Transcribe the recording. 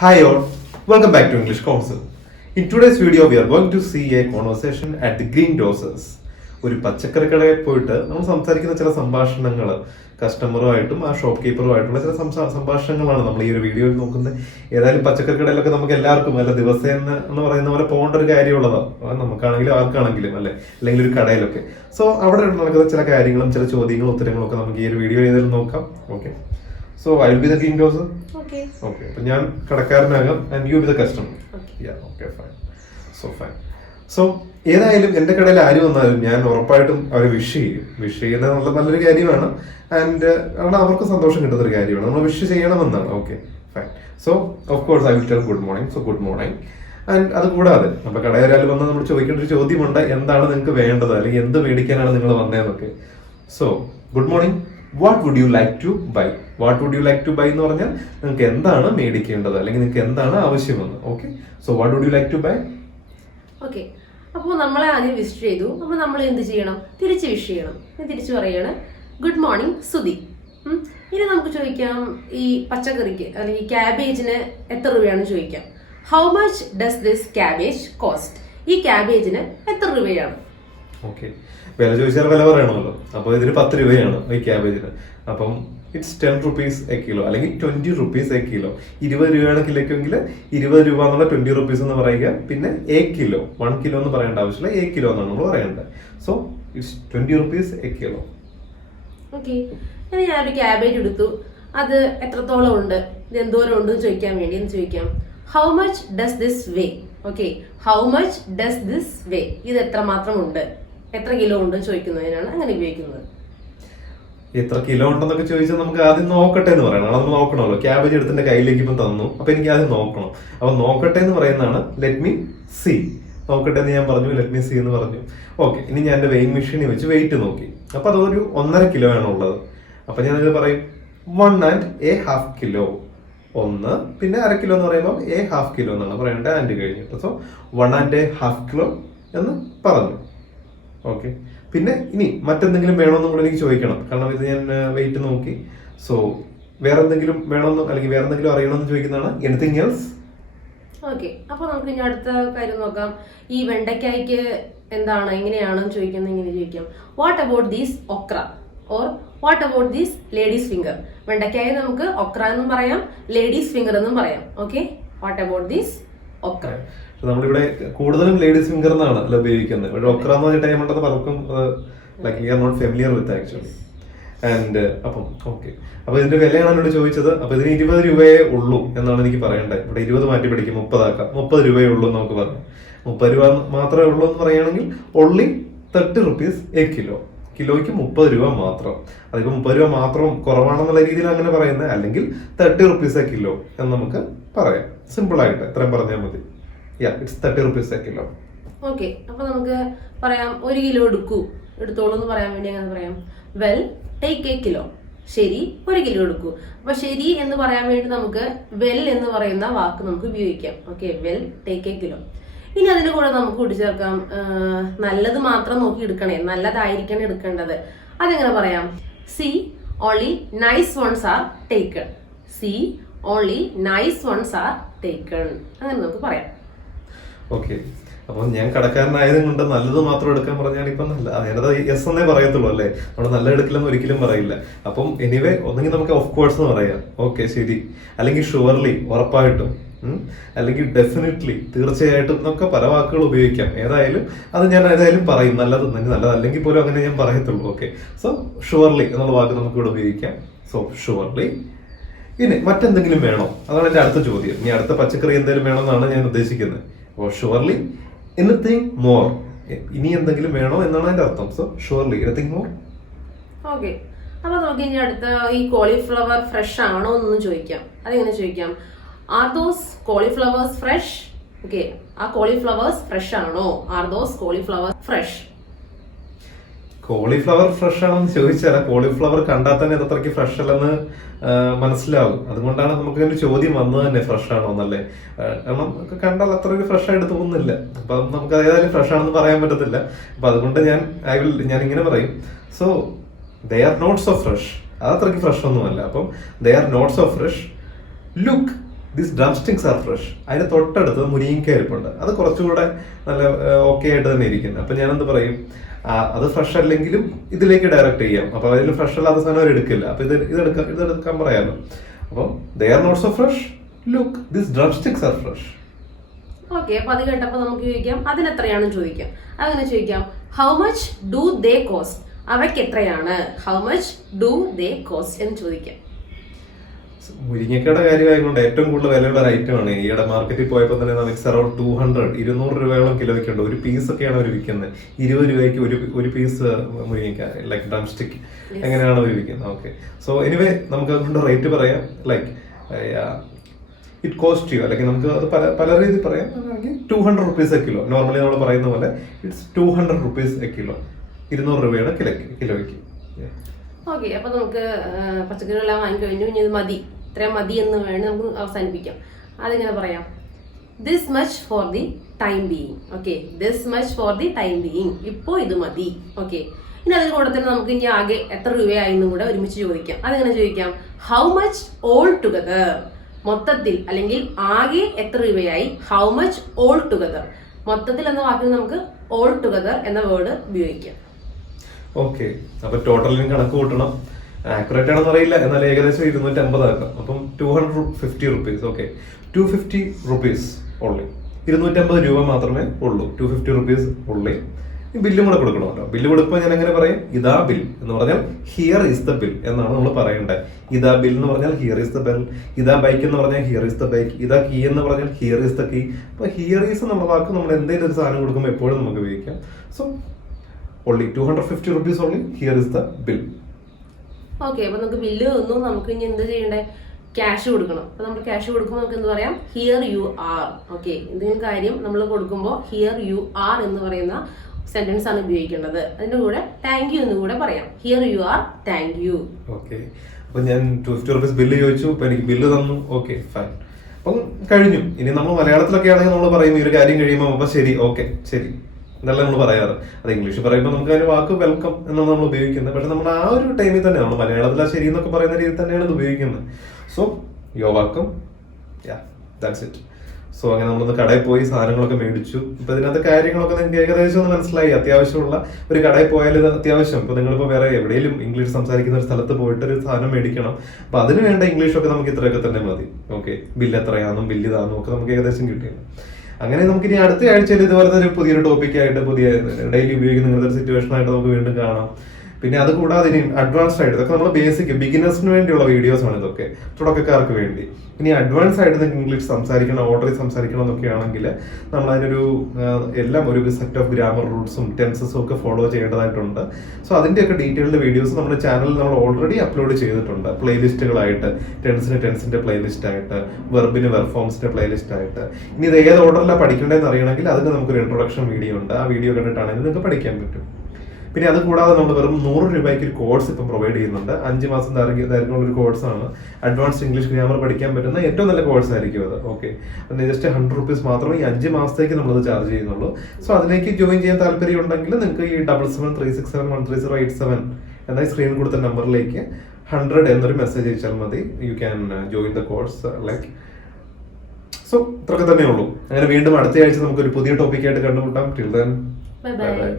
Hi all, welcome back to English Council. In today's video, we are going to see a conversation at the Greengrocers. ഒരു പച്ചക്കറി കടയിൽ പോയിട്ട് നമ്മൾ സംസാരിക്കുന്ന ചില സംഭാഷണങ്ങൾ കസ്റ്റമറുമായിട്ടും ആ ഷോപ്പ് കീപ്പറുമായിട്ടുള്ള ചില സംഭാഷണങ്ങളാണ് നമ്മൾ ഈ ഒരു വീഡിയോയിൽ നോക്കുന്നത്. ഏതായാലും പച്ചക്കറി കടയിലൊക്കെ നമുക്ക് എല്ലാവർക്കും അല്ല ദിവസേന എന്ന് പറയുന്ന പോലെ പോകേണ്ട ഒരു കാര്യമുള്ളതാണ്, നമുക്കാണെങ്കിലും ആർക്കാണെങ്കിലും അല്ലെ, അല്ലെങ്കിൽ ഒരു കടയിലൊക്കെ. സോ അവിടെ നടക്കുന്ന ചില കാര്യങ്ങളും ചില ചോദ്യങ്ങളും ഉത്തരങ്ങളും ഒക്കെ നമുക്ക് ഈ ഒരു വീഡിയോ ചെയ്താലും നോക്കാം. Okay, so I will be the greengrocer. Okay. Okay. So ഞാൻ കടക്കാരനാകാം and you be the customer. Okay. Yeah. Okay. Fine. So fine. So ഏതായാലും എന്റെ കടയിൽ ആര് വന്നാലും ഞാൻ ഉറപ്പായിട്ടും അവരെ വിഷ് ചെയ്യും. വിഷ് ചെയ്യുന്നത് നല്ലൊരു കാര്യമാണ് ആൻഡ് അവിടെ അവർക്ക് സന്തോഷം കിട്ടുന്ന ഒരു കാര്യമാണ്. നമ്മൾ വിഷ് ചെയ്യണമെന്നാണ്. Okay fine. So of course I will tell good morning. So good morning. And അത് കൂടാതെ നമ്മുടെ കടയിൽ ഒരാൾ വന്നാൽ നമ്മൾ ചോദിക്കേണ്ട ഒരു ചോദ്യമുണ്ട്, എന്താണ് നിങ്ങൾക്ക് വേണ്ടത് അല്ലെങ്കിൽ എന്ത് മേടിക്കാനാണ് നിങ്ങൾ വന്നതെന്നൊക്കെ. So good morning, what would you like to buy? What would you like to buy എന്ന് പറഞ്ഞാൽ നിങ്ങൾക്ക് എന്താണ് മേടിക്കേണ്ടത് അല്ലെങ്കിൽ നിങ്ങൾക്ക് എന്താണ് ആവശ്യമെന്ന്. Okay, so what would you like to buy? Okay, അപ്പോൾ നമ്മളെ ആദ്യം വിഷ് ചെയ്തു. അപ്പോൾ നമ്മൾ എന്ത് ചെയ്യണം? തിരിച്ച് വിഷ് ചെയ്യണം. തിരിച്ചു പറയാണ് ഗുഡ് മോർണിംഗ് സുധി. ഇനി നമുക്ക് ചോദിക്കാം, ഈ പച്ചക്കറിക്ക് അല്ലെങ്കിൽ ക്യാബേജിന് എത്ര രൂപയാണെന്ന് ചോദിക്കാം. How much does this cabbage cost? ഈ ക്യാബേജിന് എത്ര രൂപയാണ്? ഓക്കെ, വില ചോദിച്ചാൽ വില പറയണമല്ലോ. അപ്പോൾ ഇതിന് 10 രൂപയാണ് ഈ ക്യാബേജിന്. അപ്പം ഇറ്റ്സ് 10 rupees എ കിലോ അല്ലെങ്കിൽ 20 rupees എ കിലോ. 20 രൂപയാണ് കിലോയ്ക്കെങ്കിൽ 20 രൂപ എന്നുള്ള 20 rupees എന്ന് പറയുക. പിന്നെ എ കിലോ, 1 കിലോ എന്ന് പറയേണ്ട ആവശ്യമില്ല, എ കിലോ എന്നാണ് നമ്മൾ പറയേണ്ടത്. So it's 20 rupees A kilo. Okay, ഇനി ഞാനൊരു ക്യാബേജ് എടുത്തു. അത് എത്രത്തോളം ഉണ്ട്, ഇത് എന്തോരം ഉണ്ട് ചോദിക്കാൻ വേണ്ടി എന്ന് ചോദിക്കാം. How much does this way? Okay, how much does this way? ഇത് എത്രമാത്രം ഉണ്ട്, എത്ര കിലോ ഉണ്ട് ചോദിക്കുന്നതിനാണ് അങ്ങനെ ഉപയോഗിക്കുന്നത്. എത്ര കിലോ ഉണ്ടെന്നൊക്കെ ചോദിച്ചാൽ നമുക്ക് ആദ്യം നോക്കട്ടെ എന്ന് പറയണം. നമ്മൾ നോക്കണമല്ലോ. ക്യാബേജ് എടുത്തിന്റെ കയ്യിലേക്ക് ഇപ്പം തന്നു, അപ്പൊ എനിക്ക് ആദ്യം നോക്കണം. അപ്പൊ നോക്കട്ടെ എന്ന് പറയുന്നതാണ് ലെറ്റ് മീ സീ. നോക്കട്ടെ എന്ന് ഞാൻ പറഞ്ഞു, ലെറ്റ് മീ സീ എന്ന് പറഞ്ഞു. ഓക്കെ, ഇനി ഞാൻ എന്റെ വെയിങ് മെഷീനിൽ വെച്ച് വെയിറ്റ് നോക്കി. അപ്പൊ അതൊരു 1.5 കിലോ ആണ് ഉള്ളത്. അപ്പൊ ഞാനത് പറയും 1.5 കിലോ. 1 പിന്നെ 1/2 കിലോ എന്ന് പറയുമ്പോൾ ½ കിലോ എന്നാണ് പറയേണ്ടത് ആൻഡ് കഴിഞ്ഞിട്ട്. സോ 1.5 കിലോ എന്ന് പറഞ്ഞു. ഓക്കെ, പിന്നെ ഇനി മറ്റെന്തെങ്കിലും വേണമെന്നും കൂടെ എനിക്ക് ചോദിക്കണം, കാരണം ഇത് ഞാൻ വെയിറ്റ് നോക്കി. സോ വേറെ എന്തെങ്കിലും വേണമെന്ന് അല്ലെങ്കിൽ വേറെ എന്തെങ്കിലും അറിയണമെന്ന് ചോദിക്കുന്നതാണ് എനിത്തിങ് എൽസ്. ഓക്കെ, അപ്പൊ നമുക്ക് ഇനി അടുത്ത കാര്യം നോക്കാം. ഈ വെണ്ടയ്ക്കായ്ക്ക് എന്താണ് എങ്ങനെയാണെന്ന് ചോദിക്കുന്നത് ഇങ്ങനെ ചോദിക്കാം. What about these okra or what about these ladies finger? വെണ്ടയ്ക്കായ നമുക്ക് okra എന്നും പറയാം, ലേഡീസ് ഫിംഗർ എന്നും പറയാം. Okay, what about these okra? നമ്മളിവിടെ കൂടുതലും ലേഡീസ് ഫിംഗർ എന്നാണ് അല്ല ഉപയോഗിക്കുന്നത്. ഇവിടെ okra എന്ന് പറഞ്ഞിട്ട് നമ്മളുടെ പലർക്കും like we are not familiar with actually. And അപ്പം ഓക്കെ, അപ്പൊ ഇതിന്റെ വിലയാണ് എന്നോട് ചോദിച്ചത്. അപ്പൊ ഇതിന് 20 രൂപയേ ഉള്ളൂ എന്നാണ് എനിക്ക് പറയേണ്ടത്. ഇവിടെ 20 മാറ്റി പിടിക്കും, 30 ആക്കാം. 30 രൂപയേ ഉള്ളൂ എന്ന് നമുക്ക് പറയാം. 30 രൂപ മാത്രമേ ഉള്ളൂ എന്ന് പറയുകയാണെങ്കിൽ ഓൺലി 30 rupees എ കിലോ. കിലോയ്ക്ക് 30 രൂപ മാത്രം. അതിപ്പോ 30 രൂപ മാത്രം കുറവാണെന്നുള്ള രീതിയിൽ അങ്ങനെ പറയുന്നത്, അല്ലെങ്കിൽ 30 rupees എ കിലോ എന്ന് നമുക്ക് പറയാം. സിമ്പിൾ ആയിട്ട് ഇത്രയും പറഞ്ഞാൽ മതി. It's 30 rupees A kilo. Okay, അപ്പൊ നമുക്ക് പറയാം 1 കിലോ എടുത്തോളൂ എന്ന് പറയാൻ വേണ്ടി അങ്ങനെ പറയാം. Well take A kilo. ശരി, 1 കിലോ എടുക്കൂ. അപ്പൊ ശരി എന്ന് പറയാൻ വേണ്ടി നമുക്ക് വെൽ എന്ന് പറയുന്ന വാക്ക് നമുക്ക് ഉപയോഗിക്കാം. Okay, well take A kilo. ഇനി അതിന്റെ കൂടെ നമുക്ക് കൂട്ടിച്ചേർക്കാം, നല്ലത് മാത്രം നോക്കി എടുക്കണേ, നല്ലതായിരിക്കണം എടുക്കേണ്ടത്. അതെങ്ങനെ പറയാം? C only nice ones are taken. C only nice ones are taken. അങ്ങനെ നമുക്ക് പറയാം. ഓക്കെ, അപ്പൊ ഞാൻ കടക്കാരനായത് കൊണ്ട് നല്ലത് മാത്രം എടുക്കാൻ പറഞ്ഞാൽ ഇപ്പൊ നല്ല നേരത്തെ യെസ് എന്നേ പറയത്തുള്ളൂ അല്ലേ, നമ്മൾ നല്ല എടുക്കില്ലെന്ന് ഒരിക്കലും പറയില്ല. അപ്പം എനിവേ ഒന്നെങ്കിൽ നമുക്ക് ഓഫ് കോഴ്സ് എന്ന് പറയാം, ഓക്കെ ശരി, അല്ലെങ്കിൽ ഷുവർലി ഉറപ്പായിട്ടും, അല്ലെങ്കിൽ ഡെഫിനറ്റ്ലി തീർച്ചയായിട്ടും എന്നൊക്കെ പല വാക്കുകൾ ഉപയോഗിക്കാം. ഏതായാലും അത് ഞാൻ ഏതായാലും പറയും, നല്ലതല്ലെങ്കിൽ പോലും അങ്ങനെ ഞാൻ പറയത്തുള്ളൂ. ഓക്കെ, സോ ഷുവർലി എന്നുള്ള വാക്ക് നമുക്ക് ഇവിടെ ഉപയോഗിക്കാം. So surely. ഇനി മറ്റെന്തെങ്കിലും വേണോ? അതാണ് എന്റെ അടുത്ത ചോദ്യം. ഇനി അടുത്ത പച്ചക്കറി എന്തെങ്കിലും വേണമെന്നാണ് ഞാൻ ഉദ്ദേശിക്കുന്നത്. അപ്പോൾ ഷുവർലി എനിത്തിങ് മോർ, ഇനി എന്തെങ്കിലും വേണോ എന്നാണ് അതിന്റെ അർത്ഥം. So surely anything more. Okay, അപ്പൊ നമുക്ക് ഇനി അടുത്ത ഈ കോളിഫ്ലവർ ഫ്രഷ് ആണോ എന്നൊന്നും ചോദിക്കാം. അതെങ്ങനെ ചോദിക്കാം? Are those cauliflowers fresh? Okay, ആ കോളിഫ്ലവേഴ്സ് ഫ്രഷ് ആണോ? Are those cauliflower fresh? Cauliflower fresh ആണെന്ന് ചോദിച്ചാൽ കോളിഫ്ലവർ കണ്ടാൽ തന്നെ അത്രയ്ക്ക് ഫ്രഷ് അല്ലെന്ന് മനസ്സിലാവും. അതുകൊണ്ടാണ് നമുക്ക് ഒരു ചോദ്യം വന്നത് തന്നെ, ഫ്രഷ് ആണോ എന്നല്ലേ. കാരണം കണ്ടാൽ അത്ര ഒരു ഫ്രഷ് ആയിട്ട് തോന്നുന്നില്ല. അപ്പൊ നമുക്ക് ഏതായാലും ഫ്രഷ് ആണെന്ന് പറയാൻ പറ്റത്തില്ല. അപ്പൊ അതുകൊണ്ട് ഞാൻ ഇങ്ങനെ പറയും, so they are not so fresh. അത് അത്രയ്ക്ക് ഫ്രഷ് ഒന്നുമല്ല. അപ്പം they are not so fresh. Look this drumsticks are fresh. അതിന് തൊട്ടടുത്ത് മുരിങ്ങയ്ക്ക ഇരിപ്പുണ്ട്, അത് കുറച്ചുകൂടെ നല്ല ഓക്കെ ആയിട്ട് തന്നെ ഇരിക്കുന്നത്. അപ്പൊ ഞാൻ എന്ത് പറയും, അത് ഫ്രഷ് അല്ലെങ്കിലും ഇതിലേക്ക് ഡയറക്റ്റ് ചെയ്യാം. അപ്പൊ അതിൽ ഫ്രഷ് അല്ലാത്ത സാധനം അവർ എടുക്കില്ല. അപ്പൊ ഇതെടുക്കാൻ പറയാമല്ലോ. അപ്പം they are not so fresh, look this drumsticks are fresh. Okay, അപ്പൊ അത് കേട്ടപ്പോ നമുക്ക് ചോദിക്കാം അതിനെത്രയാണെന്ന് ചോദിക്കാം. അങ്ങനെ ചോദിക്കാം, how much do they cost? അവയ്ക്ക് എത്രയാണ്? How much do they cost എന്ന് ചോദിക്കാം. മുരിങ്ങക്കയുടെ കാര്യമായതുകൊണ്ട് ഏറ്റവും കൂടുതൽ വിലയുള്ള ഒരു ഐറ്റം ആണ്. ഈയിടെ മാർക്കറ്റിൽ പോയപ്പോൾ തന്നെ നമുക്ക് അറൌണ്ട് 200 രൂപയോളം കിലോയ്ക്ക് ഉണ്ട്. ഒരു പീസ് ഒക്കെയാണ് അവർ വിൽക്കുന്നത്. 20 രൂപയ്ക്ക് ഒരു പീസ് മുരിങ്ങക്ക, ലൈക്ക് ഡ്രം സ്റ്റിക്ക് എങ്ങനെയാണ് അവർ വിൽക്കുന്നത്. ഓക്കെ, സോ എനിവേ നമുക്ക് അതുകൊണ്ട് റേറ്റ് പറയാം. ലൈക്ക് ഇറ്റ് കോസ്റ്റ് യു, അല്ലെങ്കിൽ നമുക്ക് അത് പല രീതിയിൽ പറയാം. 200 rupees എ കിലോ. നോർമലി നമ്മൾ പറയുന്ന പോലെ ഇറ്റ്സ് 200 rupees എ കിലോ. 200 രൂപയാണ് കിലോയ്ക്ക്. ഓക്കെ, അപ്പൊ നമുക്ക് പച്ചക്കറികളെല്ലാം വാങ്ങിക്കഴിഞ്ഞു. ഇനി ഇത് മതി, ഇത്രയും മതി എന്ന് വേണം നമുക്ക് അവസാനിപ്പിക്കാം. അതിങ്ങനെ പറയാം, this much for the time being. Okay, this much for the time being. ഇപ്പോ ഇത് മതി. ഓക്കെ, ഇനി അതിന് കൂടെ തന്നെ നമുക്ക് ഇനി ആകെ എത്ര രൂപയായെന്നും കൂടെ ഒരുമിച്ച് ചോദിക്കാം. അതിങ്ങനെ ചോദിക്കാം, ഹൗ മച്ച് ഓൾ ടുഗദർ? മൊത്തത്തിൽ അല്ലെങ്കിൽ ആകെ എത്ര രൂപയായി? How much all together. മൊത്തത്തിൽ എന്ന വാക്കിൽ നമുക്ക് ഓൾ ടുഗദർ എന്ന വേർഡ് ഉപയോഗിക്കാം. ഓക്കെ, അപ്പൊ ടോട്ടലിന് കണക്ക് കൂട്ടണം. ആക്യുറേറ്റ് ആണെന്ന് അറിയില്ല, എന്നാൽ ഏകദേശം 250 ആക്കാം. അപ്പം 250 rupees. Okay, 250 rupees only. 250 രൂപ മാത്രമേ ഉള്ളൂ. 250 rupees ഉള്ളി. ബില്ലും കൂടെ കൊടുക്കണമല്ലോ. ബില്ല് കൊടുക്കുമ്പോൾ ഞാൻ എങ്ങനെ പറയും? ഇതാ ബിൽ എന്ന് പറഞ്ഞാൽ ഹിയർ ഈസ് ദ ബിൽ എന്നാണ് നമ്മൾ പറയേണ്ടത്. ഇതാ ബിൽ എന്ന് പറഞ്ഞാൽ ഹിയർ ഈസ് ദ ബിൽ. ഇതാ ബൈക്ക് എന്ന് പറഞ്ഞാൽ ഹിയർ ഈസ് ദ ബൈക്ക്. ഇതാ കീ എന്ന് പറഞ്ഞാൽ ഹിയർ ഈസ് ദ കീ. അപ്പൊ ഹിയർ ഈസ് എന്നുള്ള വാക്ക് നമ്മൾ എന്തെങ്കിലും ഒരു സാധനം കൊടുക്കുമ്പോൾ എപ്പോഴും നമുക്ക് ഉപയോഗിക്കാം. So only 250 rupees only. Here is the bill. Okay, അപ്പൊ നമുക്ക് ബില്ല് തന്നു. നമുക്ക് ഇനി എന്ത് ചെയ്യണ്ടേ? ക്യാഷ് കൊടുക്കണം. അപ്പൊ നമ്മൾ ക്യാഷ് കൊടുക്കുമ്പോൾ നമുക്ക് എന്ത് പറയാം? Here you are. ഓക്കെ, എന്തെങ്കിലും കാര്യം നമ്മൾ കൊടുക്കുമ്പോൾ ഹിയർ യു ആർ എന്ന് പറയുന്ന സെന്റൻസ് ആണ് ഉപയോഗിക്കേണ്ടത്. അതിന്റെ കൂടെ താങ്ക് യു എന്ന് കൂടെ പറയാം. Here you are, thank you. Okay, അപ്പൊ ഞാൻ 250 rupees ബില്ല് ചോദിച്ചു. അപ്പൊ എനിക്ക് ബില്ല് തന്നു. Okay, fine. അപ്പം കഴിഞ്ഞു. ഇനി നമ്മൾ മലയാളത്തിലൊക്കെ ആണെങ്കിൽ നമ്മൾ പറയും ഈ ഒരു കാര്യം കഴിയുമ്പോൾ അപ്പൊ ശരി, ഓക്കെ ശരി എന്നല്ല നമ്മൾ പറയാറ്. അത് ഇംഗ്ലീഷ് പറയുമ്പോൾ നമുക്ക് അതിന് വാക്ക് വെൽക്കം എന്നാണ് നമ്മൾ ഉപയോഗിക്കുന്നത്. പക്ഷെ നമ്മൾ ആ ഒരു ടൈമിൽ തന്നെ നമ്മൾ മലയാളത്തിൽ ആ ശരി എന്നൊക്കെ പറയുന്ന രീതിയിൽ തന്നെയാണ് ഇത് ഉപയോഗിക്കുന്നത്. സോ യോ വെൽക്കം, ദാറ്റ്സ് ഇറ്റ്. സോ അങ്ങനെ നമ്മളൊന്ന് കടയിൽ പോയി സാധനങ്ങളൊക്കെ മേടിച്ചു. ഇപ്പൊ ഇതിനകത്ത് കാര്യങ്ങളൊക്കെ നിങ്ങൾക്ക് ഏകദേശം ഒന്ന് മനസ്സിലായി. അത്യാവശ്യമുള്ള ഒരു കടയിൽ പോയാൽ ഇത് അത്യാവശ്യം. ഇപ്പൊ നിങ്ങളിപ്പോ വേറെ എവിടെയെങ്കിലും ഇംഗ്ലീഷ് സംസാരിക്കുന്ന ഒരു സ്ഥലത്ത് പോയിട്ട് ഒരു സാധനം മേടിക്കണം. അപ്പൊ അതിന് വേണ്ട ഇംഗ്ലീഷൊക്കെ നമുക്ക് ഇത്രയൊക്കെ തന്നെ മതി. ഓക്കെ, ബില്ല് എത്രയാണെന്നും ബില്ല് ഇതാണെന്നും ഒക്കെ നമുക്ക് ഏകദേശം കിട്ടിയാണ്. അങ്ങനെ നമുക്ക് ഇനി അടുത്ത ആഴ്ചയിൽ ഇതുപോലത്തെ ഒരു പുതിയൊരു ടോപ്പിക്കായിട്ട് പുതിയ ഡെയിലി ഉപയോഗിക്കുന്ന ഒരു സിറ്റുവേഷൻ ആയിട്ട് നമുക്ക് വീണ്ടും കാണാം. പിന്നെ അത് കൂടാതെ ഇനി അഡ്വാൻസ്ഡ് ആയിട്ട് ഇതൊക്കെ നമ്മൾ ബേസിക് ബിഗിനേഴ്സിന് വേണ്ടിയുള്ള വീഡിയോസ് ആണ് ഇതൊക്കെ, തുടക്കക്കാർക്ക് വേണ്ടി. ഇനി അഡ്വാൻസ് ആയിട്ട് നിങ്ങൾക്ക് ഇംഗ്ലീഷ് സംസാരിക്കണം, ഓർഡറിൽ സംസാരിക്കണം എന്നൊക്കെ ആണെങ്കിൽ നമ്മൾ അതിനൊരു എല്ലാം ഒരു സെറ്റ് ഓഫ് ഗ്രാമർ റൂൾസും ടെൻസസും ഒക്കെ ഫോളോ ചെയ്യേണ്ടതായിട്ടുണ്ട്. സോ അതിൻ്റെയൊക്കെ ഡീറ്റെയിൽഡ് വീഡിയോസ് നമ്മുടെ ചാനലിൽ നമ്മൾ ഓൾറെഡി അപ്ലോഡ് ചെയ്തിട്ടുണ്ട്. പ്ലേലിസ്റ്റുകളായിട്ട്, ടെൻസിന് പ്ലേലിസ്റ്റ് ആയിട്ട്, വെർബിന് വെർഫോംസിന്റെ പ്ലേലിസ്റ്റ് ആയിട്ട്. ഇനി ഇത് ഏത് ഓർഡറിലാണ് പഠിക്കേണ്ടതെന്ന് അറിയണമെങ്കിൽ അതിന് നമുക്കൊരു ഇൻട്രൊഡക്ഷൻ വീഡിയോ ഉണ്ട്. ആ വീഡിയോ കണ്ടിട്ടാണെങ്കിൽ നിങ്ങൾക്ക് പഠിക്കാൻ പറ്റും. പിന്നെ അത് കൂടാതെ നമ്മൾ വെറും 100 രൂപയ്ക്ക് ഒരു കോഴ്സ് ഇപ്പം പ്രൊവൈഡ് ചെയ്യുന്നുണ്ട്. 5 മാസം ദൈർഘ്യമുള്ള ഒരു കോഴ്സാണ്. അഡ്വാൻസ്ഡ് ഇംഗ്ലീഷ് ഗ്രാമർ പഠിക്കാൻ പറ്റുന്ന ഏറ്റവും നല്ല കോഴ്സ് ആയിരിക്കും അത്. ഓക്കെ, അതിന് ജസ്റ്റ് 100 rupees മാത്രമേ ഈ 5 മാസത്തേക്ക് നമ്മളത് ചാർജ് ചെയ്യുന്നുള്ളൂ. സോ അതിലേക്ക് ജോയിൻ ചെയ്യാൻ താല്പര്യം ഉണ്ടെങ്കിൽ നിങ്ങൾക്ക് ഈ 7773671337 എന്ന സ്ക്രീനിൽ കൊടുത്ത നമ്പറിലേക്ക് 100 എന്നൊരു മെസ്സേജ് അയച്ചാൽ മതി. You can join the course. Like so ഇത്രയൊക്കെ തന്നെ ഉള്ളൂ. അങ്ങനെ വീണ്ടും അടുത്ത ആഴ്ച നമുക്കൊരു പുതിയ ടോപ്പിക്കായിട്ട് കണ്ടുമുട്ടാം. Till then bye bye.